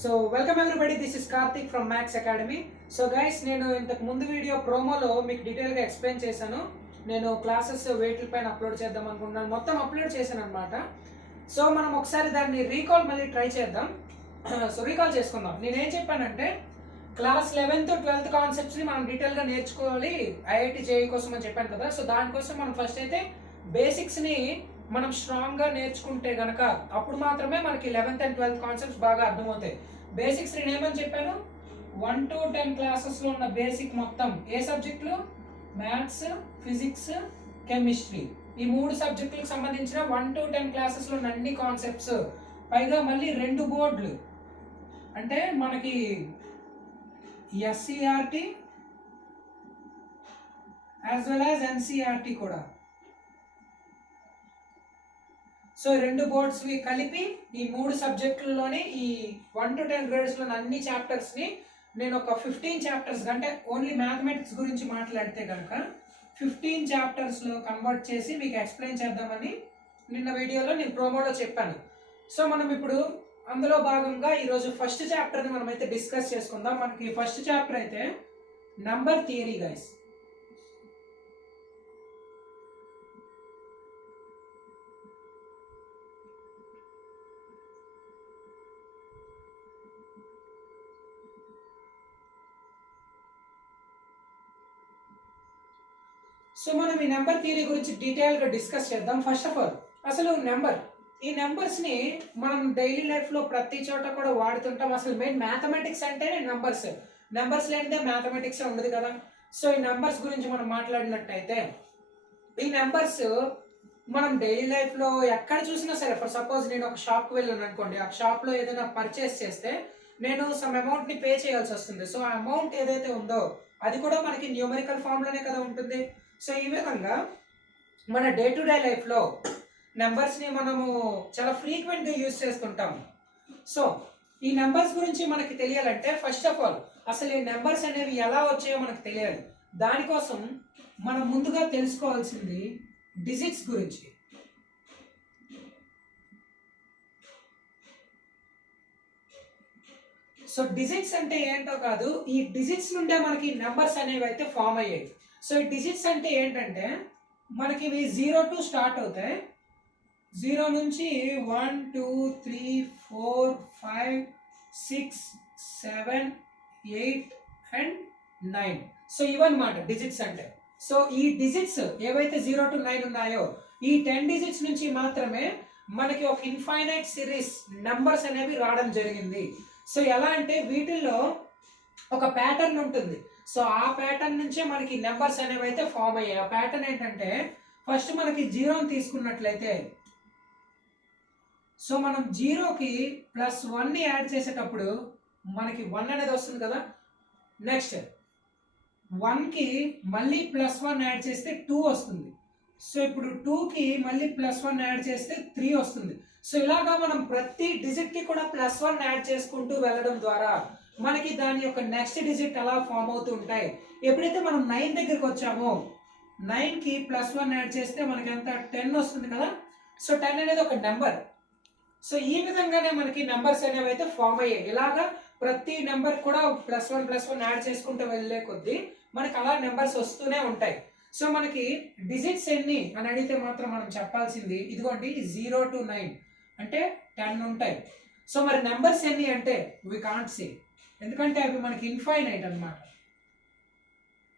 So welcome everybody, this is Karthik from maths academy. So guys, నేను ఇంతకు ముందు video ప్రోమోలో మీకు డీటెయిల్గా ఎక్స్ప్లెయిన్ చేశాను. నేను క్లాసెస్ వెయిట్ల పైన అప్లోడ్ చేద్దాం అనుకుంటున్నాను. మొత్తం అప్లోడ్ చేశాను అనమాట. సో మనం ఒకసారి దాన్ని రీకాల్ మళ్ళీ ట్రై చేద్దాం. సో రీకాల్ చేసుకుందాం. నేనేం చెప్పానంటే, క్లాస్ 11th 12th కాన్సెప్ట్స్ని మనం డీటెయిల్గా నేర్చుకోవాలి ఐఐటి జేఈ కోసం అని చెప్పాను కదా. సో దానికోసం మనం ఫస్ట్ అయితే బేసిక్స్ని మనం స్ట్రాంగ్గా నేర్చుకుంటే గనక అప్పుడు మాత్రమే మనకి 11th and 12th కాన్సెప్ట్స్ బాగా అర్థమవుతాయి. బేసిక్స్ నేను ఏమని చెప్పాను, 1 to 10 క్లాసెస్లో ఉన్న బేసిక్ మొత్తం ఏ సబ్జెక్టులు, మ్యాథ్స్, ఫిజిక్స్, కెమిస్ట్రీ, ఈ 3 సబ్జెక్టులకు సంబంధించిన 1 to 10 క్లాసెస్లో ఉన్న అన్ని కాన్సెప్ట్స్, పైగా మళ్ళీ 2 బోర్డులు అంటే మనకి SCERT as well as NCERT కూడా. సో 2 బోర్డ్స్ కలిపి ఈ 3 సబ్జెక్టుల్లోని ఈ 1 to 10 గ్రేడ్స్లోని అన్ని చాప్టర్స్ని నేను ఒక 15 చాప్టర్స్ అంటే ఓన్లీ మ్యాథమెటిక్స్ గురించి మాట్లాడితే కనుక 15 చాప్టర్స్లో కన్వర్ట్ చేసి మీకు ఎక్స్ప్లెయిన్ చేద్దామని నిన్న వీడియోలో నేను ప్రోమోలో చెప్పాను. సో మనం ఇప్పుడు అందులో భాగంగా ఈరోజు ఫస్ట్ చాప్టర్ని మనమైతే డిస్కస్ చేసుకుందాం. మనకి ఫస్ట్ చాప్టర్ అయితే నంబర్ థియరీ గైస్. సో మనం ఈ నెంబర్ థియరీ గురించి డీటెయిల్గా డిస్కస్ చేద్దాం. ఫస్ట్ ఆఫ్ ఆల్ అసలు ఈ నెంబర్స్ని మనం డైలీ లైఫ్లో ప్రతి చోట కూడా వాడుతుంటాం. అసలు మెయిన్ మ్యాథమెటిక్స్ అంటేనే నెంబర్స్ లేనిదే మ్యాథమెటిక్స్ ఉండదు కదా. సో ఈ నెంబర్స్ గురించి మనం మాట్లాడినట్టయితే, ఈ నెంబర్స్ మనం డైలీ లైఫ్లో ఎక్కడ చూసినా సరే, ఫర్ సపోజ్ నేను ఒక షాప్కి వెళ్ళాను అనుకోండి, ఆ షాప్లో ఏదైనా పర్చేస్ చేస్తే నేను సమ్ అమౌంట్ని పే చేయాల్సి వస్తుంది. సో ఆ అమౌంట్ ఏదైతే ఉందో అది కూడా మనకి న్యూమరికల్ ఫామ్లోనే కదా ఉంటుంది. సో ఈ విధంగా మన డే టు డే లైఫ్లో నెంబర్స్ని మనము చాలా ఫ్రీక్వెంట్గా యూజ్ చేస్తుంటాం. సో ఈ నెంబర్స్ గురించి మనకి తెలియాలంటే ఫస్ట్ ఆఫ్ ఆల్ అసలు ఈ నెంబర్స్ అనేవి ఎలా వచ్చాయో మనకు తెలియాలి. దానికోసం మనం ముందుగా తెలుసుకోవాల్సింది డిజిట్స్ గురించి. సో డిజిట్స్ అంటే ఏంటో కాదు, ఈ డిజిట్స్ నుండే మనకి నెంబర్స్ అనేవి అయితే ఫామ్ అయ్యాయి. సో ఈ డిజిట్స్ అంటే ఏంటంటే, మనకి ఇవి 0 to స్టార్ట్ అవుతాయి. 0 నుంచి 1 2 3 4 5 6 7 8 and 9. సో ఇవన్నమాట డిజిట్స్ అంటే. సో ఈ డిజిట్స్ ఏవైతే 0 to 9 ఉన్నాయో, ఈ 10 డిజిట్స్ నుంచి మాత్రమే మనకి ఒక ఇన్ఫైనైట్ సిరీస్ నెంబర్స్ అనేవి రావడం జరిగింది. సో ఎలా అంటే వీటిల్లో ఒక ప్యాటర్న్ ఉంటుంది. సో ఆ ప్యాటర్న్ నుంచే మనకి నెంబర్స్ అనేవి అయితే ఫామ్ అయ్యాయి. ఆ ప్యాటర్న్ ఏంటంటే, ఫస్ట్ మనకి 0ని తీసుకున్నట్లయితే, సో మనం 0కి +1ని యాడ్ చేసేటప్పుడు మనకి 1 అనేది వస్తుంది కదా. నెక్స్ట్ 1కి మళ్ళీ +1 యాడ్ చేస్తే 2 వస్తుంది. సో ఇప్పుడు 2కి మళ్ళీ +1 యాడ్ చేస్తే 3 వస్తుంది. సో ఇలాగా మనం ప్రతి డిజిట్కి కూడా +1 యాడ్ చేసుకుంటూ వెళ్ళడం ద్వారా మనకి దాని యొక్క నెక్స్ట్ డిజిట్ అలా ఫామ్ అవుతూ ఉంటాయి. ఎప్పుడైతే మనం 9 దగ్గరికి వచ్చామో, 9కి +1 యాడ్ చేస్తే మనకి ఎంత 10 వస్తుంది కదా. సో 10 అనేది ఒక నెంబర్. సో ఈ విధంగానే మనకి నెంబర్స్ అనేవి అయితే ఫామ్ అయ్యాయి. ఇలాగా ప్రతి నెంబర్ కూడా +1 యాడ్ చేసుకుంటూ వెళ్ళే కొద్దీ మనకి అలా నెంబర్స్ వస్తూనే ఉంటాయి. సో మనకి డిజిట్స్ ఎన్ని అని అడిగితే మాత్రం మనం చెప్పాల్సింది ఇదిగోండి, 0 to 9 అంటే 10 ఉంటాయి. సో మరి నెంబర్స్ ఎన్ని అంటే వీ కాంట్ సే, ఎందుకంటే అవి మనకి ఇన్ఫైనైట్ అన్నమాట.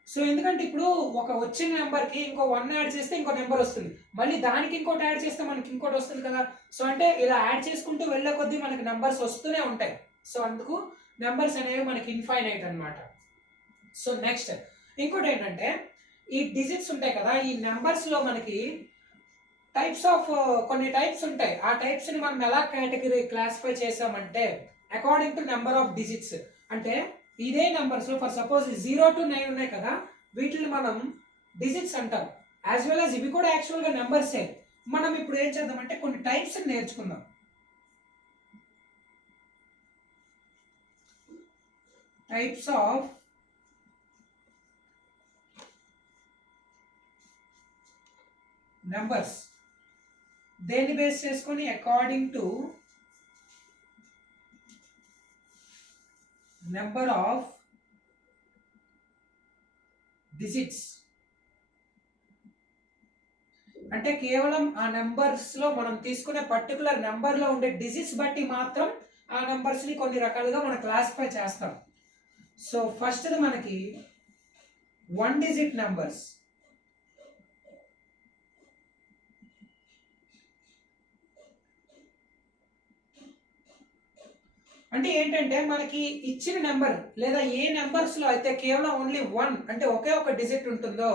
సో ఎందుకంటే ఇప్పుడు ఒక వచ్చిన నెంబర్కి ఇంకో 1 యాడ్ చేస్తే ఇంకో నెంబర్ వస్తుంది, మళ్ళీ దానికి ఇంకోటి యాడ్ చేస్తే మనకి ఇంకోటి వస్తుంది కదా. సో అంటే ఇలా యాడ్ చేసుకుంటూ వెళ్ళే కొద్దీ మనకి నెంబర్స్ వస్తూనే ఉంటాయి. సో అందుకు నెంబర్స్ అనేవి మనకి ఇన్ఫైనైట్ అన్నమాట. సో నెక్స్ట్ ఇంకోటి ఏంటంటే, ఈ డిజిట్స్ ఉంటాయి కదా, ఈ నెంబర్స్లో మనకి కొన్ని టైప్స్ ఉంటాయి. ఆ టైప్స్ని మనం ఎలా కేటగిరీ క్లాసిఫై చేసామంటే, according to number of digits. అంటే ఇదే నెంబర్స్లో ఫర్ సపోజ్ 0 to 9 ఉన్నాయి కదా, వీటిని మనం డిజిట్స్ అంటాం. యాజ్ వెల్ యాజ్ ఇవి కూడా యాక్చువల్గా నెంబర్సే. మనం ఇప్పుడు ఏం చేద్దామంటే కొన్ని టైప్స్ నేర్చుకుందాం. Types of numbers. దేన్ని బేస్ చేసుకొని, according to number of digits అంటే కేవలం ఆ నెంబర్స్ లో మనం తీసుకునే పర్టికులర్ నెంబర్ లో ఉండే డిజిట్స్ బట్టి మాత్రం ఆ నెంబర్స్ ని కొన్ని రకాలుగా మనం క్లాసిఫై చేస్తాం. సో ఫస్ట్ మనకి 1 డిజిట్ నెంబర్స్. అంటే ఏంటంటే మనకి ఇచ్చిన నెంబర్ లేదా ఏ నెంబర్స్ లో అయితే కేవలం ఓన్లీ 1 అంటే ఒకే ఒక డిజిట్ ఉంటుందో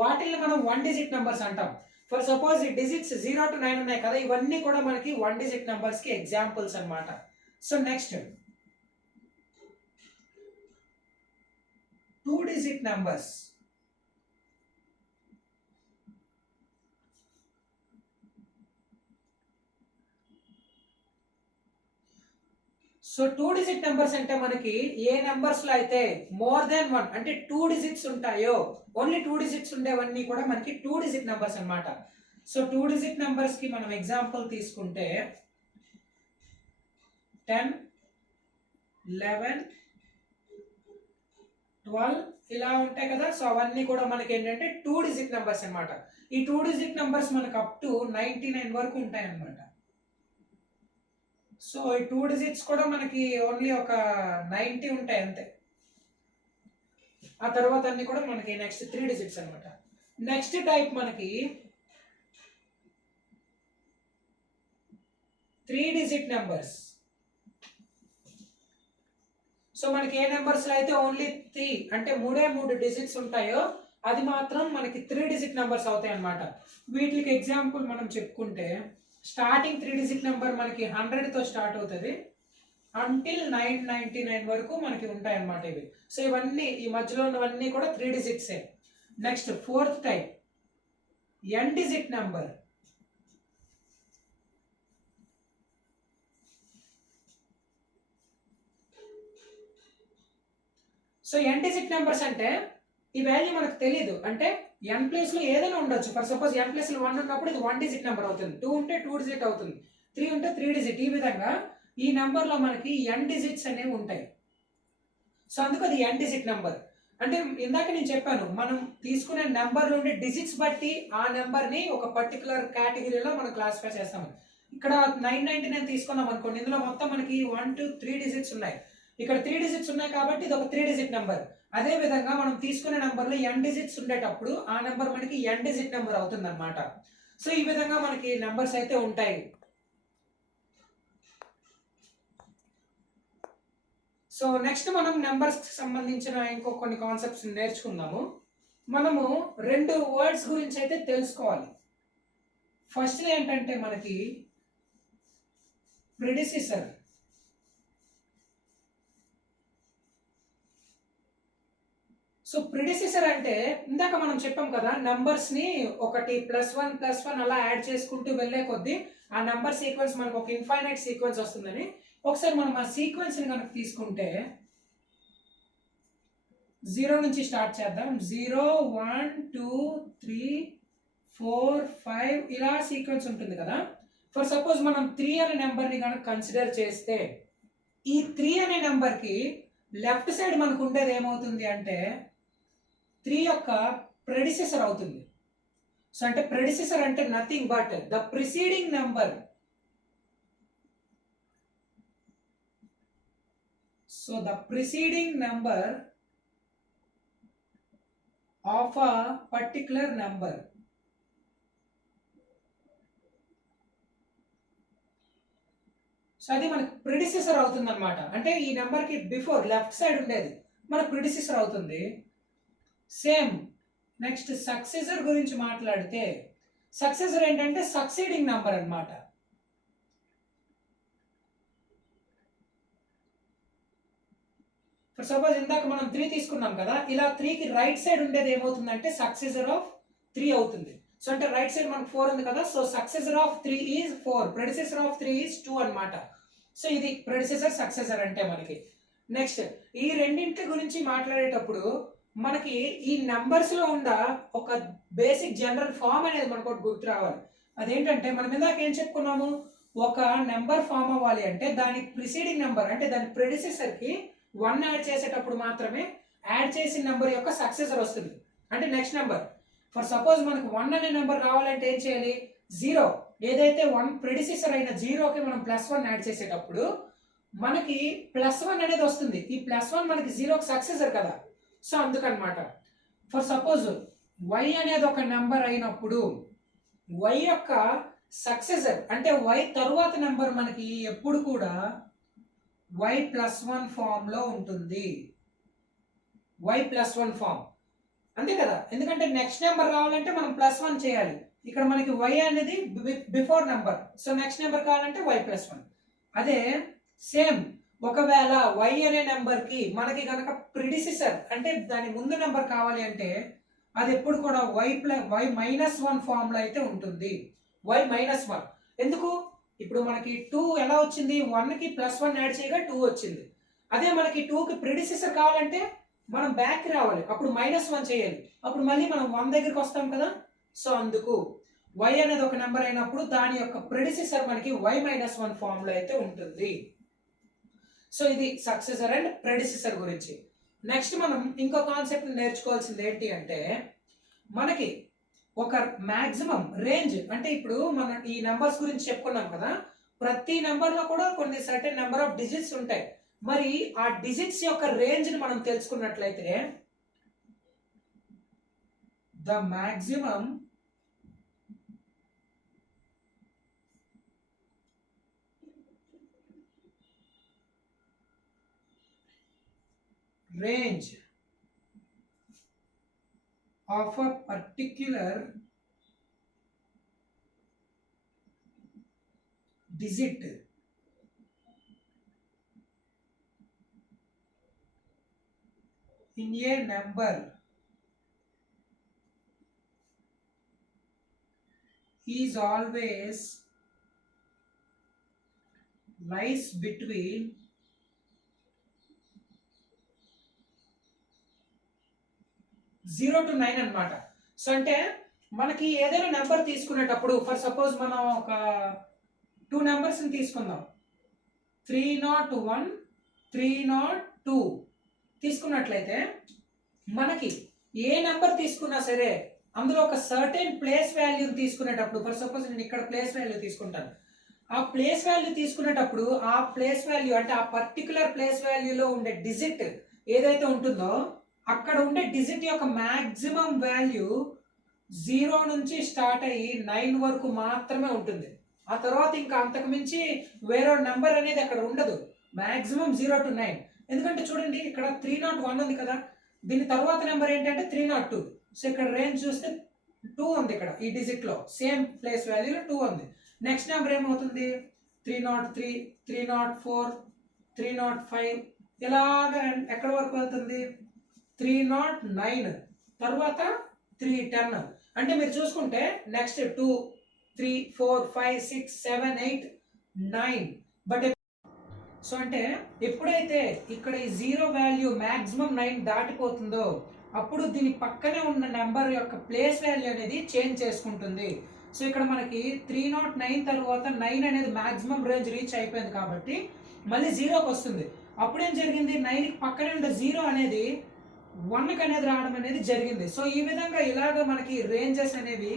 వాటిని మనం 1 డిజిట్ నెంబర్స్ అంటాం. ఫర్ సపోజ్ ఈ డిజిట్స్ 0 to 9 ఉన్నాయి కదా, ఇవన్నీ కూడా మనకి 1 డిజిట్ నెంబర్స్ కి ఎగ్జాంపుల్స్ అన్నమాట. So next 2 digit numbers. So 2 digit numbers అంటే మనకి ఏ నెంబర్స్ లో అయితే మోర్ దాన్ 1 అంటే 2 డిజిట్స్ ఉంటాయో, ఓన్లీ 2 డిజిట్స్ ఉండేవన్నీ కూడా మనకి 2 డిజిట్ నెంబర్స్ అన్నమాట. సో 2 డిజిట్ నెంబర్స్ కి మనం ఎగ్జాంపుల్ తీసుకుంటే 10, 11, 12 ఇలా ఉంటాయి కదా. సో అవన్నీ కూడా మనకి ఏంటంటే 2 డిజిట్ నెంబర్స్ అన్నమాట. ఈ 2 డిజిట్ నెంబర్స్ మనకు అప్ టు 99 వరకు ఉంటాయి అన్నమాట. సో ఈ 2 డిజిట్స్ కూడా మనకి ఓన్లీ ఒక 90 ఉంటాయి అంతే. ఆ తర్వాత అన్ని కూడా మనకి నెక్స్ట్ 3 డిజిట్స్ అన్నమాట. నెక్స్ట్ టైప్ మనకి 3 డిజిట్ నెంబర్స్. సో మనకి ఏ నెంబర్స్ లో అయితే ఓన్లీ 3 అంటే 3 డిజిట్స్ ఉంటాయో అది మాత్రం మనకి 3 డిజిట్ నెంబర్స్ అవుతాయి అన్నమాట. వీటికి ఎగ్జాంపుల్ మనం చెప్పుకుంటే స్టార్టింగ్ 3 డిజిట్ నెంబర్ మనకి 100 తో స్టార్ట్ అవుతుంది అంటిల్ 999 వరకు మనకి ఉంటాయి అన్నమాట ఇవి. సో ఇవన్నీ ఈ మధ్యలో ఉన్నవన్నీ కూడా 3 డిజిట్సే. Next 4th type n digit number. So n digit numbers అంటే ఈ వాల్యూ మనకు తెలియదు, అంటే n ప్లేస్ లో ఏదైనా ఉండొచ్చు. ఫర్ సపోజ్ n ప్లేస్ లో 1 ఉన్నప్పుడు ఇది 1 డిజిట్ నెంబర్ అవుతుంది, 2 ఉంటే 2 డిజిట్ అవుతుంది, 3 ఉంటే 3 డిజిట్. ఈ విధంగా ఈ నెంబర్ లో మనకి n డిజిట్స్ అనేవి ఉంటాయి. సో అందుకు అది n డిజిట్ నెంబర్. అంటే ఇందాక నేను చెప్పాను మనం తీసుకునే నెంబర్ నుండి డిజిట్స్ బట్టి ఆ నెంబర్ ని ఒక పర్టికులర్ కేటగిరీలో మనం క్లాసిఫై చేస్తాము. ఇక్కడ 999 తీసుకున్నాం అనుకోండి, ఇందులో మొత్తం మనకి 1 2 3 డిజిట్స్ ఉన్నాయి. ఇక్కడ 3 డిజిట్స్ ఉన్నాయి కాబట్టి ఇది ఒక 3 డిజిట్ నెంబర్. అదే విధంగా మనం తీసుకునే నెంబర్లో n డిజిట్స్ ఉండేటప్పుడు ఆ నెంబర్ మనకి n డిజిట్ నెంబర్ అవుతుంది అన్నమాట. సో ఈ విధంగా మనకి నెంబర్స్ అయితే ఉంటాయి. సో నెక్స్ట్ మనం నెంబర్స్ కి సంబంధించిన ఇంకో కొన్ని కాన్సెప్ట్స్ నేర్చుకుందాము. మనము 2 వర్డ్స్ గురించి అయితే తెలుసుకోవాలి. ఫస్ట్ ఏంటంటే మనకి ప్రిడిసిసర్. సో ప్రిడిసిసర్ అంటే ఇందాక మనం చెప్పాం కదా, నంబర్స్ ని ఒకటి +1 అలా యాడ్ చేసుకుంటూ వెళ్ళే కొద్దీ ఆ నంబర్ సీక్వెన్స్ మనకు ఒక ఇన్ఫైనైట్ సీక్వెన్స్ వస్తుందని. ఒకసారి మనం ఆ సీక్వెన్స్ ని కనుక తీసుకుంటే 0 నుంచి స్టార్ట్ చేద్దాం. 0 1 2 3 4 5 ఇలా సీక్వెన్స్ ఉంటుంది కదా. ఫర్ సపోజ్ మనం 3 అనే నెంబర్ ని కనుక కన్సిడర్ చేస్తే ఈ 3 అనే నెంబర్ కి లెఫ్ట్ సైడ్ మనకు ఉండేది ఏమవుతుంది అంటే 3 యొక్క ప్రెడిసెసర్ అవుతుంది. సో అంటే ప్రెడిసెసర్ అంటే nothing but the preceding number. So the preceding number of a particular number. So అది మనకి ప్రిడిసెసర్ అవుతుంది అనమాట. అంటే ఈ నెంబర్ కి బిఫోర్ లెఫ్ట్ సైడ్ ఉండేది మన ప్రిడిసెసర్ అవుతుంది. సేమ్ నెక్స్ట్ సక్సెసర్ గురించి మాట్లాడితే సక్సెసర్ ఏంటంటే సక్సీడింగ్ నెంబర్ అన్నమాట. ఫర్ సపోజ్ ఇందాక మనం 3 తీసుకున్నాం కదా, ఇలా 3 కి రైట్ సైడ్ ఉండేది ఏమవుతుందంటే సక్సెసర్ ఆఫ్ 3 అవుతుంది. సో అంటే రైట్ సైడ్ మనకు 4 ఉంది కదా, so successor of 3 is 4, predecessor of 3 is 2 అన్నమాట. సో ఇది ప్రెడిసెసర్ సక్సెసర్ అంటే మనకి. నెక్స్ట్ ఈ రెండింటి గురించి మాట్లాడేటప్పుడు మనకి ఈ నంబర్స్ లో ఉన్న ఒక బేసిక్ జనరల్ ఫామ్ అనేది మనకు ఒకటి గుర్తు రావాలి. అదేంటంటే మనం ఇందాక ఏం చెప్పుకున్నాము, ఒక నెంబర్ ఫామ్ అవ్వాలి అంటే దాని ప్రిసీడింగ్ నెంబర్ అంటే దాని ప్రెడిసెసర్ కి 1 యాడ్ చేసేటప్పుడు మాత్రమే యాడ్ చేసిన నెంబర్ యొక్క సక్సెసర్ వస్తుంది. అంటే నెక్స్ట్ నెంబర్ ఫర్ సపోజ్ మనకు 1 అనే నెంబర్ రావాలంటే ఏం చేయాలి, 0 ఏదైతే 1 ప్రెడిసిసర్ అయిన 0కి మనం +1 యాడ్ చేసేటప్పుడు మనకి +1 అనేది వస్తుంది. ఈ +1 మనకి 0కి సక్సెసర్ కదా. సో అందుకనమాట ఫర్ సపోజ్ y అనేది ఒక నెంబర్ అయినప్పుడు y యొక్క సక్సెసర్ అంటే y తరువాత నెంబర్ మనకి ఎప్పుడు కూడా y+1 ఫామ్ లో ఉంటుంది. y+1 ఫామ్ అంతే కదా, ఎందుకంటే నెక్స్ట్ నెంబర్ రావాలంటే మనం +1 చేయాలి. ఇక్కడ మనకి y అనేది before number, so next number కావాలంటే y+1. అదే సేమ్ ఒకవేళ y అనే నెంబర్ కి మనకి కనుక ప్రిడిసిసర్ అంటే దాని ముందు నెంబర్ కావాలి అంటే అది ఎప్పుడు కూడా y-1 ఫామ్ లో అయితే ఉంటుంది. y-1 ఎందుకు, ఇప్పుడు మనకి 2 ఎలా వచ్చింది, 1 కి +1 యాడ్ చేయగా 2 వచ్చింది. అదే మనకి 2 కి ప్రిడిసిసర్ కావాలంటే మనం బ్యాక్ రావాలి, అప్పుడు -1 చేయాలి, అప్పుడు మళ్ళీ మనం 1 దగ్గరికి వస్తాం కదా. సో అందుకు y అనేది ఒక నెంబర్ అయినప్పుడు దాని యొక్క ప్రిడిసిసర్ మనకి y-1 ఫామ్ లో అయితే ఉంటుంది. సో ఇది సక్సెసర్ అండ్ ప్రెడిసిసర్ గురించి. నెక్స్ట్ మనం ఇంకో కాన్సెప్ట్ నేర్చుకోవాల్సింది ఏంటి అంటే మనకి ఒక మాక్సిమం రేంజ్, అంటే ఇప్పుడు మనం ఈ నెంబర్స్ గురించి చెప్పుకున్నాం కదా, ప్రతి నెంబర్ లో కూడా కొన్ని సర్టెన్ నెంబర్ ఆఫ్ డిజిట్స్ ఉంటాయి. మరి ఆ డిజిట్స్ యొక్క రేంజ్ ని మనం తెలుసుకున్నట్లయితే the maximum range of a particular digit in a number is always lies between 0 to 9 అన్నమాట. సో అంటే మనకి ఏదైనా నెంబర్ తీసుకునేటప్పుడు ఫర్ సపోజ్ మనం ఒక 2 నెంబర్స్ ని తీసుకుందాం, 301 302 తీసుకున్నట్లయితే మనకి ఏ నెంబర్ తీసుకున్నా సరే అందులో ఒక సర్టెన్ ప్లేస్ వాల్యూ తీసుకునేటప్పుడు ఫర్ సపోజ్ నేను ఇక్కడ ప్లేస్ వాల్యూ తీసుకుంటాను, ఆ ప్లేస్ వాల్యూ తీసుకునేటప్పుడు ఆ ప్లేస్ వాల్యూ అంటే ఆ పర్టికులర్ ప్లేస్ వాల్యూలో ఉండే డిజిట్ ఏదైతే ఉంటుందో అక్కడ ఉండే డిజిట్ యొక్క మాక్సిమం వాల్యూ 0 నుంచి స్టార్ట్ అయ్యి 9 వరకు మాత్రమే ఉంటుంది. ఆ తర్వాత ఇంకా అంతకు మించి వేరే నెంబర్ అనేది అక్కడ ఉండదు, మాక్సిమం 0 to 9. ఎందుకంటే చూడండి ఇక్కడ 301 ఉంది కదా, దీని తర్వాత నెంబర్ ఏంటంటే 302. సో ఇక్కడ రేంజ్ చూస్తే 2 ఉంది, ఇక్కడ ఈ డిజిట్ లో సేమ్ ప్లేస్ వాల్యూలో 2 ఉంది. నెక్స్ట్ నెంబర్ ఏమవుతుంది, 303 304 305 ఇలాగా ఎక్కడ వరకు వెళ్తుంది, 309 తర్వాత 310. అంటే మీరు చూసుకుంటే నెక్స్ట్ 2 3 4 5 6 7 8 9. బట్ సో అంటే ఎప్పుడైతే ఇక్కడ ఈ 0 వాల్యూ మాక్సిమం 9 దాటిపోతుందో అప్పుడు దీని పక్కనే ఉన్న నెంబర్ యొక్క ప్లేస్ వాల్యూ అనేది చేంజ్ చేసుకుంటుంది. సో ఇక్కడ మనకి 309 తర్వాత 9 అనేది మాక్సిమం రేంజ్ రీచ్ అయిపోయింది కాబట్టి మళ్ళీ 0కి వస్తుంది. అప్పుడు ఏం జరిగింది, 9కి పక్కనే ఉండే 0 అనేది 1కి అనేది రావడం అనేది జరిగింది. సో ఈ విధంగా ఇలాగ మనకి రేంజెస్ అనేవి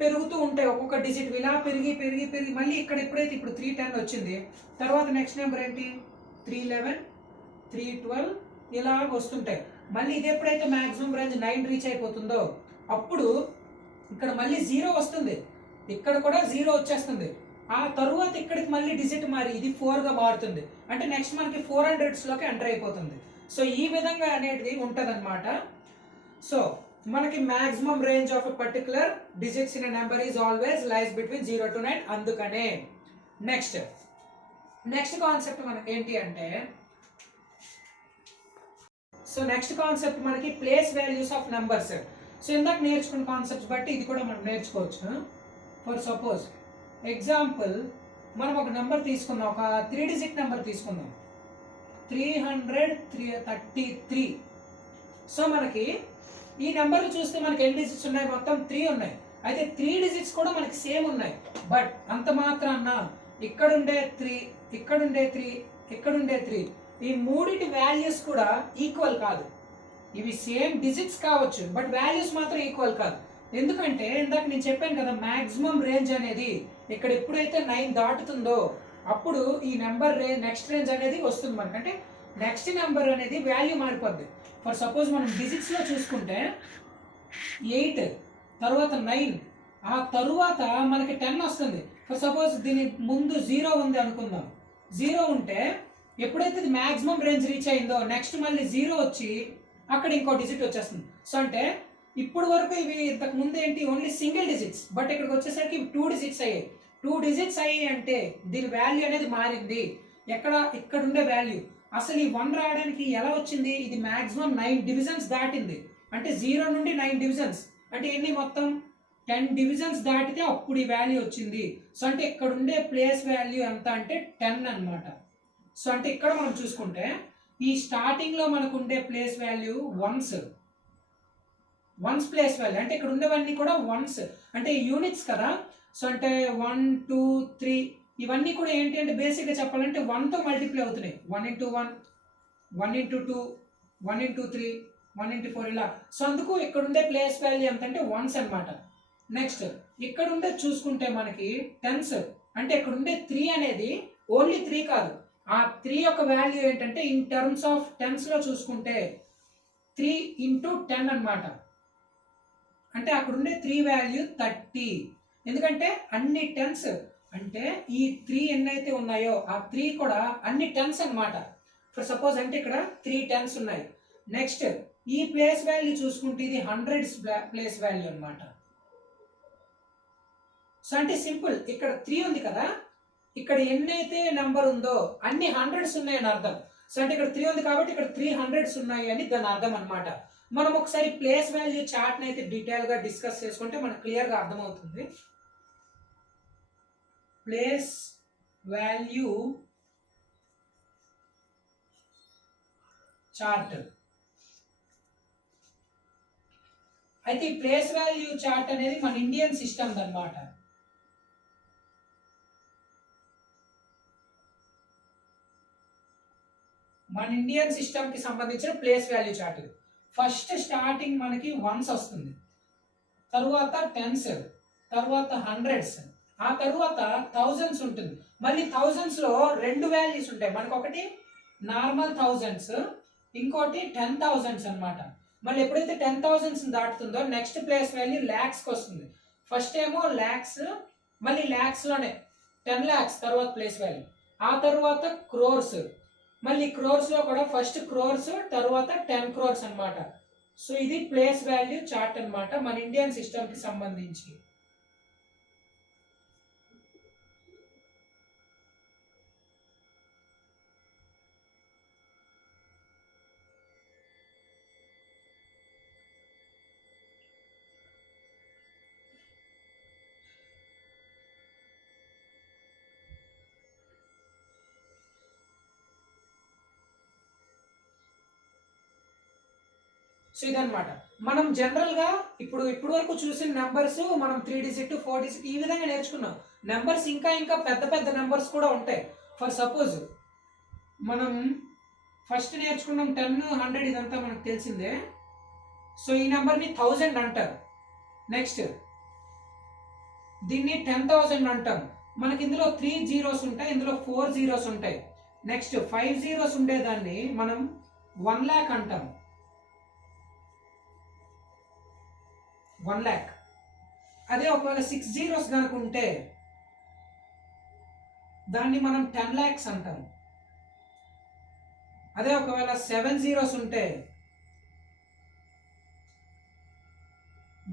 పెరుగుతూ ఉంటాయి, ఒక్కొక్క డిజిట్ ఇలా పెరిగి పెరిగి పెరిగి మళ్ళీ ఇక్కడ ఎప్పుడైతే ఇప్పుడు 310 వచ్చింది తర్వాత నెక్స్ట్ నెంబర్ ఏంటి 311 312 ఇలా వస్తుంటాయి. మళ్ళీ ఇది ఎప్పుడైతే మాక్సిమం రేంజ్ 9 రీచ్ అయిపోతుందో అప్పుడు ఇక్కడ మళ్ళీ 0 వస్తుంది, ఇక్కడ కూడా 0 వచ్చేస్తుంది. ఆ తరువాత ఇక్కడికి మళ్ళీ డిజిట్ మారి ఇది 4గా మారుతుంది, అంటే నెక్స్ట్ మనకి 400s లోకి ఎంటర్ అయిపోతుంది. సో ఈ విధంగా అనేది ఉంటుంది అనమాట. సో మనకి maximum range of a particular digits in a number is always lies between 0 to 9. అందుకనే నెక్స్ట్ కాన్సెప్ట్ మనకి ఏంటి అంటే, సో నెక్స్ట్ కాన్సెప్ట్ మనకి place values of numbers. So ఇందాక నేర్చుకున్న కాన్సెప్ట్స్ బట్టి ఇది కూడా మనం నేర్చుకోవచ్చు. ఫర్ సపోజ్ ఎగ్జాంపుల్ మనం ఒక నెంబర్ తీసుకుందాం, ఒక 3 డిజిట్ నెంబర్ తీసుకుందాం, 333. సో మనకి ఈ నెంబర్లు చూస్తే మనకి ఎన్ని డిజిట్స్ ఉన్నాయి, మొత్తం 3 ఉన్నాయి. అయితే 3 డిజిట్స్ కూడా మనకి సేమ్ ఉన్నాయి. బట్ అంత మాత్రాన ఇక్కడుండే 3 ఇక్కడుండే 3 ఇక్కడుండే 3 ఈ మూడిటి వాల్యూస్ కూడా ఈక్వల్ కాదు. ఇవి సేమ్ డిజిట్స్ కావచ్చు, బట్ వాల్యూస్ మాత్రం ఈక్వల్ కాదు. ఎందుకంటే ఇందాక నేను చెప్పాను కదా, మాక్సిమం రేంజ్ అనేది ఇక్కడ ఎప్పుడైతే 9 దాటుతుందో అప్పుడు ఈ నెంబర్ నెక్స్ట్ రేంజ్ అనేది వస్తుంది మనకి. అంటే నెక్స్ట్ నెంబర్ అనేది వాల్యూ మారిపోద్ది. ఫర్ సపోజ్ మనం డిజిట్స్లో చూసుకుంటే 8 తర్వాత 9 ఆ తరువాత మనకి 10 వస్తుంది. ఫర్ సపోజ్ దీని ముందు 0 ఉంది అనుకుందాం. 0 ఉంటే ఎప్పుడైతే ఇది మ్యాక్సిమం రేంజ్ రీచ్ అయిందో నెక్స్ట్ మళ్ళీ 0 వచ్చి అక్కడ ఇంకో డిజిట్ వచ్చేస్తుంది. సో అంటే ఇప్పుడు వరకు ఇవి ఇంతకు ముందు ఏంటి, ఓన్లీ సింగిల్ డిజిట్స్, బట్ ఇక్కడికి వచ్చేసరికి 2 డిజిట్స్ అయ్యాయి. 2 డిజిట్స్ అయ్యాయి అంటే దీని వాల్యూ అనేది మారింది. ఇక్కడ ఉండే వాల్యూ అసలు ఈ 1 రావడానికి ఎలా వచ్చింది, ఇది మాక్సిమం 9 డివిజన్స్ దాటింది. అంటే 0 నుండి 9 డివిజన్స్ అంటే ఎన్ని, మొత్తం 10 డివిజన్స్ దాటితే అప్పుడు ఈ వాల్యూ వచ్చింది. సో అంటే ఇక్కడ ఉండే ప్లేస్ వాల్యూ ఎంత అంటే 10 అన్నమాట. సో అంటే ఇక్కడ మనం చూసుకుంటే ఈ స్టార్టింగ్ లో మనకు ఉండే place value ones place value, అంటే ఇక్కడ ఉండేవన్నీ కూడా వన్స్, అంటే యూనిట్స్ కదా. సో అంటే 1 2 3 ఇవన్నీ కూడా ఏంటి అంటే బేసిక్ గా చెప్పాలంటే 1 తో మల్టిప్లై అవుతున్నాయి. 1 into 1 1 into 2 1 into 3 1 into 4 ఇలా. సో అందుకు ఇక్కడ ఉండే ప్లేస్ వాల్యూ ఎంత అంటే వన్స్ అన్నమాట. నెక్స్ట్ ఇక్కడ ఉండే చూసుకుంటే మనకి టెన్స్, అంటే ఇక్కడ ఉండే 3 అనేది ఓన్లీ 3 కాదు, ఆ 3 యొక్క వాల్యూ ఏంటంటే ఇన్ టర్మ్స్ ఆఫ్ టెన్స్ లో చూసుకుంటే 3 into 10 అన్నమాట. అంటే అక్కడ ఉండే 3 వాల్యూ 30. ఎందుకంటే అన్ని టెన్స్, అంటే ఈ 3 ఎన్నైతే ఉన్నాయో ఆ 3 కూడా అన్ని టెన్స్ అన్నమాట. ఫర్ సపోజ్ అంటే ఇక్కడ 3 టెన్స్ ఉన్నాయి. నెక్స్ట్ ఈ ప్లేస్ వాల్యూ చూసుకుంటే ఇది హండ్రెడ్స్ ప్లేస్ వాల్యూ అన్నమాట. సో అంటే సింపుల్, ఇక్కడ 3 ఉంది కదా, ఇక్కడ ఎన్నైతే నెంబర్ ఉందో అన్ని హండ్రెడ్స్ ఉన్నాయని అర్థం. సో అంటే ఇక్కడ 3 ఉంది కాబట్టి ఇక్కడ 300s ఉన్నాయి అని దాని అర్థం అన్నమాట. మనం ఒకసారి ప్లేస్ వాల్యూ చార్ట్ ని అయితే డీటెయిల్ గా డిస్కస్ చేసుకుంటే మనకు క్లియర్ గా అర్థమవుతుంది. ప్లేస్ వాల్యూ చార్ట్ అయితే ఈ ప్లేస్ వాల్యూ చార్ట్ అనేది మన ఇండియన్ సిస్టమ్ అన్నమాట. మన ఇండియన్ సిస్టమ్ కి సంబంధించిన place value chart. First starting మనకి వన్స్ వస్తుంది, తరువాత టెన్స్, తరువాత హండ్రెడ్స్, ఆ తరువాత థౌజండ్స్ ఉంటుంది. మళ్ళీ థౌజండ్స్ లో 2 వాల్యూస్ ఉంటాయి మనకు, ఒకటి నార్మల్ థౌజండ్స్, ఇంకోటి 10,000s అన్నమాట. మళ్ళీ ఎప్పుడైతే 10,000s దాటుతుందో నెక్స్ట్ ప్లేస్ వాల్యూ ల్యాక్స్కి వస్తుంది. ఫస్ట్ ఏమో ల్యాక్స్, మళ్ళీ ల్యాక్స్ లోనే 10 lakhs తర్వాత ప్లేస్ వాల్యూ, ఆ తర్వాత క్రోర్స్, మళ్ళీ క్రోర్స్ లో కూడా ఫస్ట్ క్రోర్స్ తర్వాత 10 crores అన్నమాట. సో ఇది ప్లేస్ వాల్యూ చార్ట్ అన్నమాట మన ఇండియన్ సిస్టమ్ కి సంబంధించి. సో ఇదన్నమాట మనం జనరల్ గా ఇప్పుడు వరకు చూసిన నెంబర్స్ మనం 3 digit 4 digit ఈ విధంగా నేర్చుకున్నాం. నెంబర్స్ ఇంకా ఇంకా పెద్ద పెద్ద నెంబర్స్ కూడా ఉంటాయి. ఫర్ సపోజ్ మనం ఫస్ట్ నేర్చుకున్నాం 10 100 ఇదంతా మనకు తెలిసిందే. సో ఈ నెంబర్ని 1000 అంటారు. నెక్స్ట్ దీన్ని 10,000 అంటాం. మనకి ఇందులో 3 zeros ఉంటాయి, ఇందులో 4 zeros ఉంటాయి. నెక్స్ట్ 5 zeros ఉండేదాన్ని మనం 1 lakh అంటాం. 1 lakh. అదే ఒకవేళ 6 zeros కనుక ఉంటే దాన్ని మనం 10 lakhs అంటాం. అదే ఒకవేళ 7 zeros ఉంటే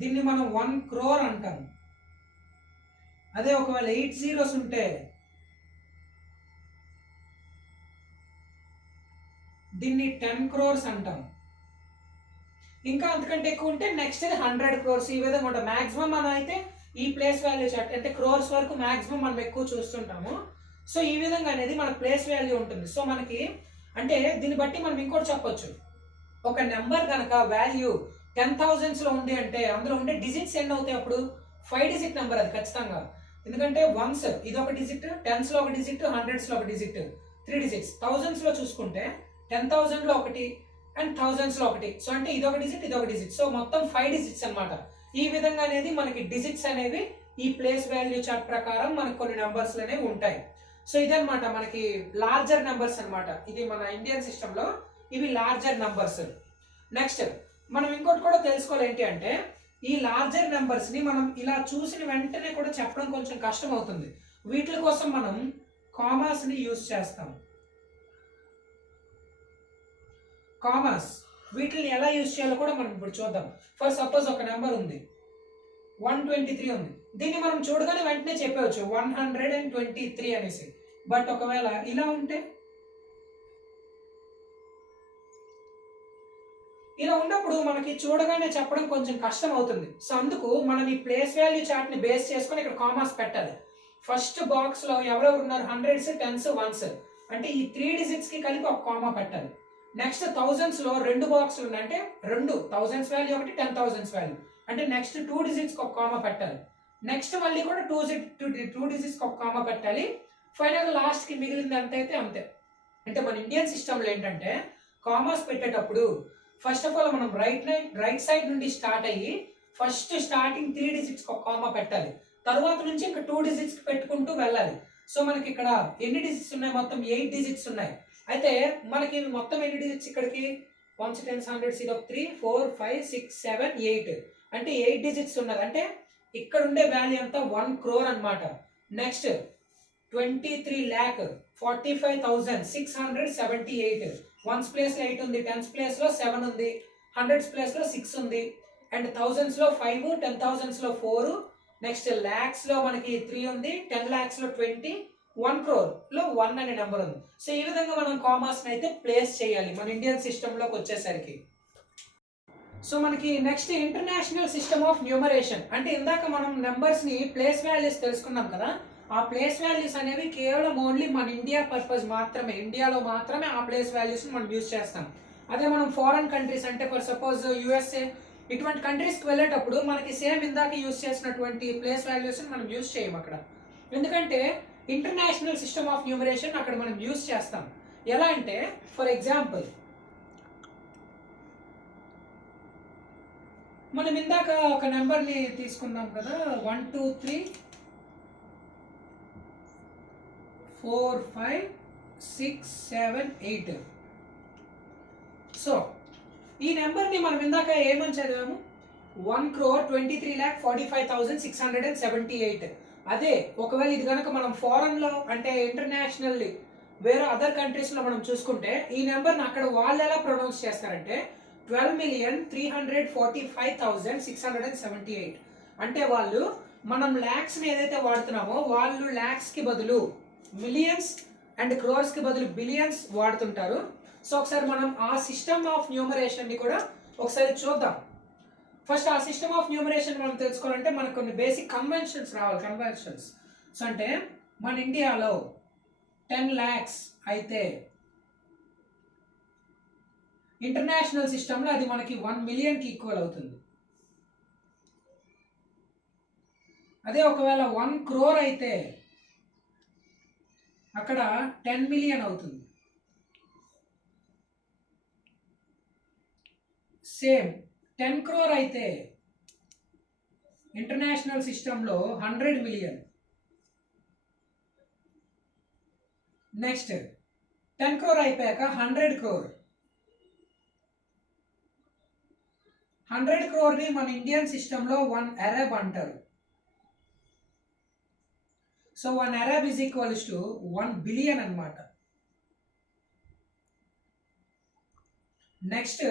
దీన్ని మనం 1 crore అంటాం. అదే ఒకవేళ 8 zeros ఉంటే దీన్ని 10 crores అంటాం. ఇంకా అంతకంటే ఎక్కువ ఉంటే నెక్స్ట్ 100 crores. ఈ విధంగా ఉంటుంది. మాక్సిమం మనం అయితే ఈ ప్లేస్ వాల్యూ చార్ట్ అంటే క్రోర్స్ వరకు మాక్సిమం మనం ఎక్కువ చూస్తుంటాము. సో ఈ విధంగా అనేది మన ప్లేస్ వాల్యూ ఉంటుంది. సో మనకి అంటే దీన్ని బట్టి మనం ఇంకోటి చెప్పొచ్చు, ఒక నెంబర్ కనుక వాల్యూ 10,000s లో ఉంది అంటే అందులో ఉండే డిజిట్స్ ఎన్ని అవుతాయి, అప్పుడు 5 digit నెంబర్ అది ఖచ్చితంగా. ఎందుకంటే వన్స్ ఇది ఒక డిజిట్, 10s లో ఒక డిజిట్, 100s లో ఒక డిజిట్. 3 డిజిట్స్. థౌజండ్స్ లో చూసుకుంటే 10,000 లో ఒకటి అండ్ థౌజండ్స్ లో ఒకటి. సో అంటే ఇదొక డిజిట్, ఇదొక డిజిట్. సో మొత్తం 5 డిజిట్స్ అన్నమాట. ఈ విధంగా అనేది మనకి డిజిట్స్ అనేవి ఈ ప్లేస్ వాల్యూ చార్ట్ ప్రకారం మనకు కొన్ని నెంబర్స్ అనేవి ఉంటాయి. సో ఇదన్నమాట మనకి లార్జర్ నెంబర్స్ అన్నమాట. ఇది మన ఇండియన్ సిస్టమ్ లో ఇవి లార్జర్ నెంబర్స్. నెక్స్ట్ మనం ఇంకోటి కూడా తెలుసుకోవాలి ఏంటి అంటే, ఈ లార్జర్ నెంబర్స్ ని మనం ఇలా చూసిన వెంటనే కూడా చెప్పడం కొంచెం కష్టం అవుతుంది. వీటి కోసం మనం కామాస్ ని యూజ్ చేస్తాం. కామాస్ వీటిని ఎలా యూజ్ చేయాలో కూడా మనం ఇప్పుడు చూద్దాం. ఫర్ సపోజ్ ఒక నెంబర్ ఉంది 123 ఉంది. దీన్ని మనం చూడగానే వెంటనే చెప్పవచ్చు 123 అనేసి. బట్ ఒకవేళ ఇలా ఉంటే, ఇలా ఉన్నప్పుడు మనకి చూడగానే చెప్పడం కొంచెం కష్టం అవుతుంది. సో అందుకు మనం ఈ ప్లేస్ వాల్యూ చార్ట్ ని బేస్ చేసుకొని ఇక్కడ కామాస్ పెట్టాలి. ఫస్ట్ బాక్స్ లో ఎవరెవరు ఉన్నారు, హండ్రెడ్స్, టెన్స్, వన్స్, అంటే ఈ 3 డిజిట్స్ కి కలిపి ఒక కామా పెట్టాలి. నెక్స్ట్ థౌజండ్స్ లో 2 బాక్సులు ఉన్నాయి, అంటే 2 థౌజండ్స్ వాల్యూ ఒకటి, 10,000 వాల్యూ, అంటే నెక్స్ట్ 2 డిజిట్స్ కి ఒక కామా పెట్టాలి. నెక్స్ట్ మళ్ళీ కూడా 2 డిజిట్స్ కి ఒక కామా పెట్టాలి. ఫైనల్ లాస్ట్ కి మిగిలింది ఎంత అయితే అంతే. అంటే మన ఇండియన్ సిస్టమ్ లో ఏంటంటే కామాస్ పెట్టేటప్పుడు ఫస్ట్ ఆఫ్ ఆల్ మనం రైట్ సైడ్ నుండి స్టార్ట్ అయ్యి ఫస్ట్ స్టార్టింగ్ 3 డిజిట్స్ ఒక కామా పెట్టాలి. తర్వాత నుంచి ఇంకా 2 డిజిట్స్ పెట్టుకుంటూ వెళ్ళాలి. సో మనకి ఇక్కడ ఎన్ని డిజిట్స్ ఉన్నాయి, మొత్తం 8 డిజిట్స్ ఉన్నాయి. అయితే మనకి మొత్తం ఎన్ని డిజిట్స్ ఇక్కడికి, 1s, 10s, 100s, ఇది ఒక 3, 4, 5, 6, 7, 8, అంటే 8 డిజిట్స్ ఉన్నది. అంటే ఇక్కడ ఉండే వాల్యూ అంతా 1 crore అన్నమాట. నెక్స్ట్ 23,45,678. 1s ప్లేస్ లో 8 ఉంది, 10s ప్లేస్ లో 7 ఉంది, 100s ప్లేస్ లో 6 ఉంది, అండ్ థౌజండ్స్ లో 5, 10,000s లో 4, నెక్స్ట్ లాక్స్ లో మనకి 3 ఉంది, 10 lakhs లో 20, 1 crore లో 1 అనే నెంబర్ ఉంది. సో ఈ విధంగా మనం కామాస్ అయితే ప్లేస్ చేయాలి మన ఇండియన్ సిస్టమ్ లోకి వచ్చేసరికి. సో మనకి next international system of numeration. అంటే ఇందాక మనం నెంబర్స్ ని ప్లేస్ వాల్యూస్ తెలుసుకున్నాం కదా, ఆ ప్లేస్ వాల్యూస్ అనేవి కేవలం ఓన్లీ మన ఇండియా పర్పస్ మాత్రమే, ఇండియాలో మాత్రమే ఆ ప్లేస్ వాల్యూస్ మనం యూజ్ చేస్తాం. అదే మనం ఫారెన్ కంట్రీస్ అంటే ఫర్ సపోజ్ యుఎస్ఏ ఇటువంటి కంట్రీస్కి వెళ్ళేటప్పుడు మనకి సేమ్ ఇందాక యూజ్ చేసినటువంటి ప్లేస్ వాల్యూస్ మనం యూజ్ చేయం అక్కడ. ఎందుకంటే ఇంటర్నేషనల్ సిస్టమ్ ఆఫ్ న్యూమరేషన్ అక్కడ మనం యూజ్ చేస్తాం. ఎలా అంటే ఫర్ ఎగ్జాంపుల్ మనం ఇందాక ఒక నెంబర్ని తీసుకున్నాం కదా, 1 2 3 4 5 6 7 8. సో ఈ నెంబర్ని మనం ఇందాక ఏమని చదివాము, 1,23,45,678. అదే ఒకవేళ ఇది కనుక మనం ఫారెన్ లో అంటే ఇంటర్నేషనల్ వేరే అదర్ కంట్రీస్ లో మనం చూసుకుంటే ఈ నెంబర్ని అక్కడ వాళ్ళు ఎలా ప్రొనౌన్స్ చేస్తారంటే 12,345,678. అంటే వాళ్ళు మనం ల్యాక్స్ ని ఏదైతే వాడుతున్నామో వాళ్ళు ల్యాక్స్ కి బదులు మిలియన్స్ అండ్ క్రోర్స్ కి బదులు బిలియన్స్ వాడుతుంటారు. సో ఒకసారి మనం ఆ సిస్టమ్ ఆఫ్ న్యూమరేషన్ ని కూడా ఒకసారి చూద్దాం. ఫస్ట్ ఆ సిస్టమ్ ఆఫ్ న్యూమరేషన్ మనం తెలుసుకోవాలంటే మనకు కొన్ని బేసిక్ కన్వెన్షన్స్ రావాలి. కన్వెన్షన్స్ సో అంటే మన ఇండియాలో 10 lakhs అయితే ఇంటర్నేషనల్ సిస్టంలో అది మనకి 1 million కి ఈక్వల్ అవుతుంది. అదే ఒకవేళ 1 crore అయితే అక్కడ 10 million అవుతుంది. సేమ్ 10 crore అయితే ఇంటర్నేషనల్ సిస్టంలో 100 million. నెక్స్ట్ 10 crore అయిపోయాక 100 crore. 100 crore ని మన ఇండియన్ సిస్టంలో 1 arab అంటారు. So 1 arab is equals to 1 billion అన్నమాట. నెక్స్ట్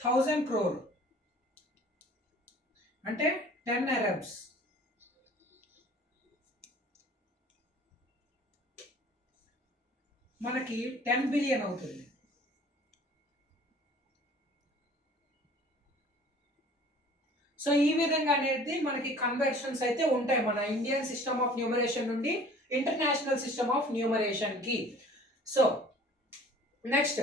1000 crore అంటే 10 arabs. మనకి 10 billion అవుతుంది. సో ఈ విధంగా అనేది మనకి కన్వర్షన్స్ అయితే ఉంటాయి మన ఇండియన్ సిస్టమ్ ఆఫ్ న్యూమరేషన్ నుండి ఇంటర్నేషనల్ సిస్టమ్ ఆఫ్ న్యూమరేషన్ కి. సో నెక్స్ట్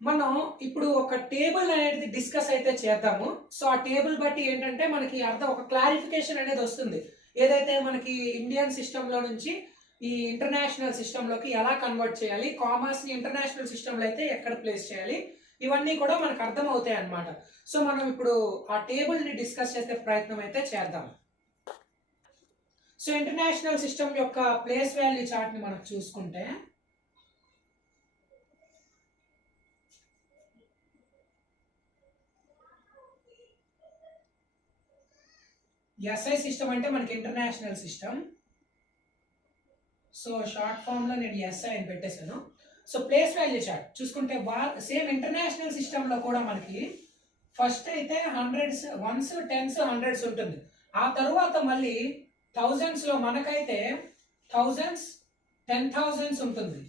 మనం ఇప్పుడు ఒక టేబుల్ అనేది డిస్కస్ అయితే చేద్దాము. సో ఆ టేబుల్ బట్టి ఏంటంటే మనకి అర్థం ఒక క్లారిఫికేషన్ అనేది వస్తుంది. ఏదైతే మనకి ఇండియన్ సిస్టంలో నుంచి ఈ ఇంటర్నేషనల్ సిస్టంలోకి ఎలా కన్వర్ట్ చేయాలి, కామాస్ని ఇంటర్నేషనల్ సిస్టంలో అయితే ఎక్కడ ప్లేస్ చేయాలి, ఇవన్నీ కూడా మనకు అర్థం అవుతాయి అన్నమాట. సో మనం ఇప్పుడు ఆ టేబుల్ని డిస్కస్ చేసే ప్రయత్నం అయితే చేద్దాం. సో ఇంటర్నేషనల్ సిస్టమ్ యొక్క ప్లేస్ వాల్యూ చార్ట్ని మనం చూసుకుంటే ఎస్ఐ సిస్టమ్ అంటే మనకి ఇంటర్నేషనల్ సిస్టమ్. సో షార్ట్ ఫామ్లో నేను ఎస్ఐ అని పెట్టేశాను. సో ప్లేస్ వాల్యూ చార్ట్ చూసుకుంటే సేమ్ ఇంటర్నేషనల్ సిస్టంలో కూడా మనకి ఫస్ట్ అయితే హండ్రెడ్స్, వన్స్, టెన్స్, హండ్రెడ్స్ ఉంటుంది. ఆ తరువాత మళ్ళీ థౌజండ్స్లో మనకైతే థౌజండ్స్, 10,000s ఉంటుంది.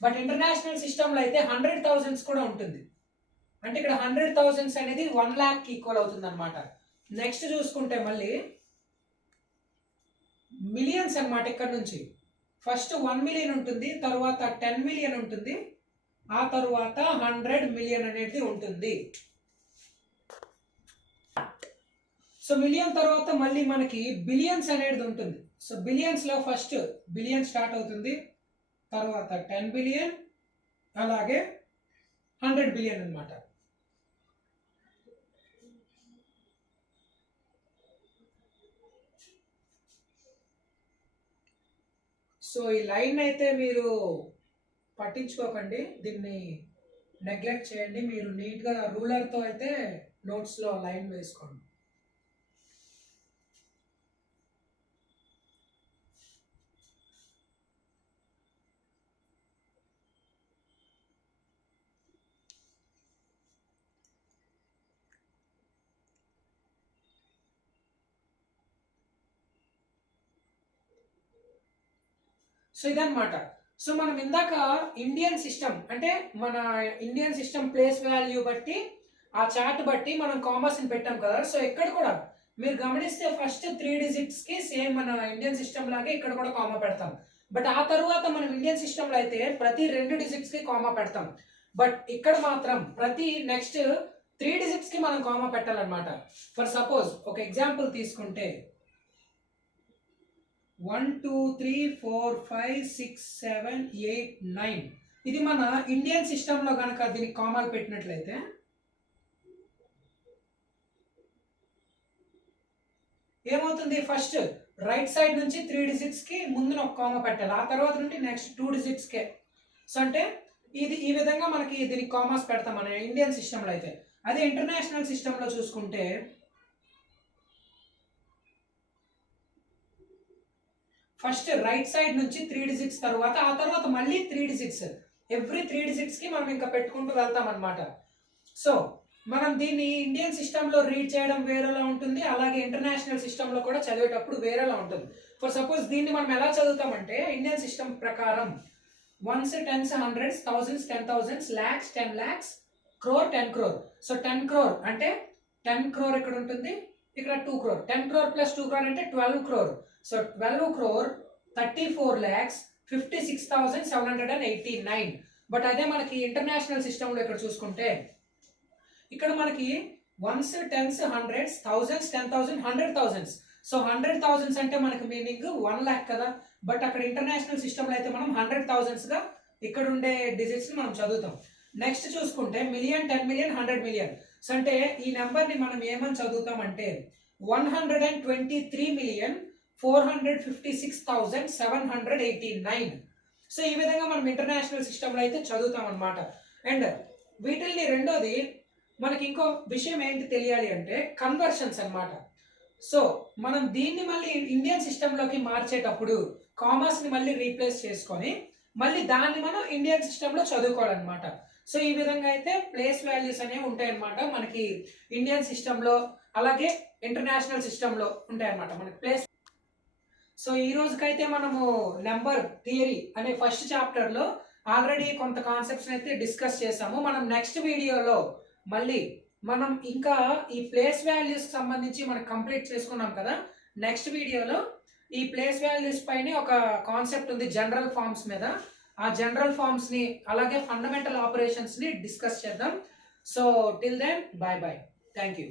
బట్ ఇంటర్నేషనల్ సిస్టంలో అయితే 100,000s కూడా ఉంటుంది. అంటే ఇక్కడ 100,000s అనేది 1 lakh ఈక్వల్ అవుతుంది అనమాట. నెక్స్ట్ చూసుకుంటే మళ్ళీ మిలియన్స్ అనమాట. ఇక్కడ నుంచి ఫస్ట్ 1 million ఉంటుంది, తర్వాత 10 million ఉంటుంది, ఆ తర్వాత 100 million అనేది ఉంటుంది. సో మిలియన్ తర్వాత మళ్ళీ మనకి బిలియన్స్ అనేది ఉంటుంది. సో బిలియన్స్లో ఫస్ట్ బిలియన్ స్టార్ట్ అవుతుంది, తర్వాత 10 billion, అలాగే 100 billion అనమాట. సో ఈ లైన్ అయితే మీరు పట్టించుకోకండి, దీన్ని నెగ్లెక్ట్ చేయండి. మీరు నీట్గా రూలర్తో అయితే నోట్స్లో లైన్ వేసుకోండి. సో ఇదన్నమాట. సో మనం ఇందాక ఇండియన్ సిస్టమ్ అంటే మన ఇండియన్ సిస్టమ్ ప్లేస్ వాల్యూ బట్టి ఆ చార్ట్ బట్టి మనం కామర్స్ని పెట్టాం కదా. సో ఇక్కడ కూడా మీరు గమనిస్తే ఫస్ట్ 3 digitsకి సేమ్ మన ఇండియన్ సిస్టమ్ లాగే ఇక్కడ కూడా కామా పెడతాం. బట్ ఆ తర్వాత మనం ఇండియన్ సిస్టంలో అయితే ప్రతి 2 digitsకి కామా పెడతాం. బట్ ఇక్కడ మాత్రం ప్రతి నెక్స్ట్ 3 digitsకి మనం కామా పెట్టాలన్నమాట. ఫర్ సపోజ్ ఒక ఎగ్జాంపుల్ తీసుకుంటే 1 2 3 4 5 6 7 8 9 ఇది మన ఇండియన్ సిస్టంలో కనుక దీనికి కామాలు పెట్టినట్లయితే ఏమవుతుంది, ఫస్ట్ రైట్ సైడ్ నుంచి 3 digitsకి ముందున ఒక కామా పెట్టాలి, ఆ తర్వాత నుండి నెక్స్ట్ 2 digitsకే. సో అంటే ఇది ఈ విధంగా మనకి దీనికి కామాస్ పెడతాం మన ఇండియన్ సిస్టంలో అయితే. అదే ఇంటర్నేషనల్ సిస్టంలో చూసుకుంటే ఫస్ట్ రైట్ సైడ్ నుంచి 3 digits తర్వాత ఆ తర్వాత మళ్ళీ 3 digits, ఎవ్రీ 3 digitsకి మనం ఇంకా పెట్టుకుంటూ వెళ్తాం అనమాట. సో మనం దీన్ని ఇండియన్ సిస్టంలో రీడ్ చేయడం వేరేలా ఉంటుంది, అలాగే ఇంటర్నేషనల్ సిస్టంలో కూడా చదివేటప్పుడు వేరేలా ఉంటుంది. ఫర్ సపోజ్ దీన్ని మనం ఎలా చదువుతామంటే ఇండియన్ సిస్టమ్ ప్రకారం ones, tens, hundreds, thousands, 10,000s, lakhs, 10 lakhs, crore, 10 crore. So 10 crore అంటే 10 crore ఇక్కడ ఉంటుంది, ఇక్కడ 2 crore. 10 crore plus 2 crore అంటే 12 crore. So 12 crore 34,56,789. బట్ అదే మనకి ఇంటర్నేషనల్ సిస్టంలో ఇక్కడ చూసుకుంటే ఇక్కడ మనకి ones, tens, hundreds, thousands, 10,000, 100,000s. So 100,000s అంటే మనకి మీనింగ్ 1 lakh కదా. బట్ అక్కడ ఇంటర్నేషనల్ సిస్టంలో అయితే మనం 100,000sగా ఇక్కడ ఉండే డిజిట్స్ని మనం చదువుతాం. నెక్స్ట్ చూసుకుంటే మిలియన్, 10 million, 100 million. సో అంటే ఈ నెంబర్ని మనం ఏమని చదువుతాం అంటే 123,456,789. సో ఈ విధంగా మనం ఇంటర్నేషనల్ సిస్టంలో అయితే చదువుతాం అనమాట. అండ్ వీటిల్ని రెండోది మనకి ఇంకో విషయం ఏంటి తెలియాలి అంటే కన్వర్షన్స్ అన్నమాట. సో మనం దీన్ని మళ్ళీ ఇండియన్ సిస్టంలోకి మార్చేటప్పుడు కామర్స్ని మళ్ళీ రీప్లేస్ చేసుకొని మళ్ళీ దాన్ని మనం ఇండియన్ సిస్టంలో చదువుకోవాలన్నమాట. సో ఈ విధంగా అయితే ప్లేస్ వాల్యూస్ అనేవి ఉంటాయన్నమాట మనకి ఇండియన్ సిస్టంలో, అలాగే ఇంటర్నేషనల్ సిస్టంలో ఉంటాయన్నమాట మనకి ప్లేస్. సో ఈ రోజుకైతే మనము నెంబర్ థియరీ అనే ఫస్ట్ చాప్టర్లో ఆల్రెడీ కొంత కాన్సెప్ట్స్ అయితే డిస్కస్ చేసాము. మనం నెక్స్ట్ వీడియోలో మళ్ళీ మనం ఇంకా ఈ ప్లేస్ వాల్యూస్ సంబంధించి మనం కంప్లీట్ చేసుకున్నాం కదా. నెక్స్ట్ వీడియోలో ఈ ప్లేస్ వాల్యూస్ పైన ఒక కాన్సెప్ట్ ఉంది జనరల్ ఫార్మ్స్ మీద. ఆ జనరల్ ఫార్మ్స్ని అలాగే ఫండమెంటల్ ఆపరేషన్స్ని డిస్కస్ చేద్దాం. So till then bye bye, thank you.